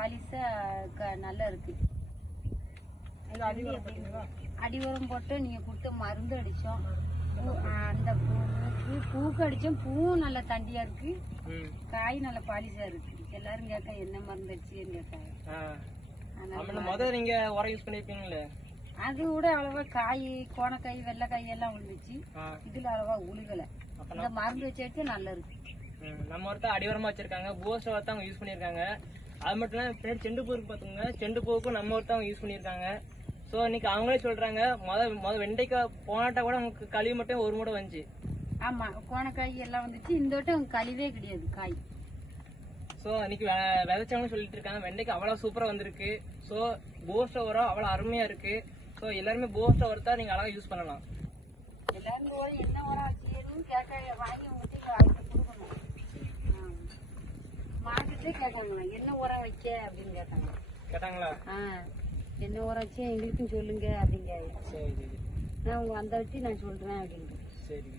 பாலிசா நல்லா இருக்கு. அடி உரம் போட்டு நீங்க கொடுத்த மருந்து அடிச்சோம். அந்த பூக்கு அடிச்சோம். பூவும் நல்ல தண்டியா இருக்கு, காய் நல்ல பாலிசா இருக்கு. எல்லாரும் கேட்க என்ன மருந்து அடிச்சுன்னு கேட்காங்க. முதல்ல நீங்க உரம் யூஸ் பண்ணிருப்பீங்களே, அது கூட அளவா காய் கோணக்காய் வெள்ளைக்காய் எல்லாம் விழுந்துச்சு. இதுல அளவா உழுகல. இந்த மருந்து வச்சு நல்லா இருக்கு. நம்ம ஒருத்தர் அடி உரமா வச்சிருக்காங்க, பூஸ்டர் ஒருத்தர் அவங்க யூஸ் பண்ணிருக்காங்க. அது மட்டும் இல்லாம பின்னாடி செண்டு பூ இருக்கு பாத்துங்க, செண்டு பூவுக்கும் நம்ம ஒருத்தர் அவங்க யூஸ் பண்ணிருக்காங்க. சோ இன்னைக்கு அவங்களே சொல்றாங்க முத வெண்டைக்காய் போனாட்டா கூட உங்களுக்கு கழிவு மட்டும் ஒரு மூடை வந்துச்சு. ஆமா, கோணக்காய் எல்லாம் வந்துச்சு. இந்த வட்டம் கழிவே கிடையாது காய். சோ இன்னைக்கு விதைச்சவங்க சொல்லிட்டு இருக்காங்க வெண்டைக்கு அவ்வளவு சூப்பரா வந்திருக்கு. சோ பூஸ்டர் உரம் அவ்வளவு அருமையா இருக்கு. சோ எல்லாருமே பூஸ்டர் உரத்தா நீங்க அழகா யூஸ் பண்ணலாம். எல்லாருமே என்ன உரம் வச்சுன்னு கேட்க வாங்கி ஊற்றி அவங்களுக்கு கொடுக்கணும். மார்க்கெட்லேயே கேட்காங்களா என்ன உரம் வைக்க அப்படின்னு கேட்டாங்களா? என்ன உரம் வச்சு எங்களுக்கும் சொல்லுங்க அப்படிங்க. சரி, நான் அந்த வச்சு நான் சொல்றேன் அப்படின்னு. சரி.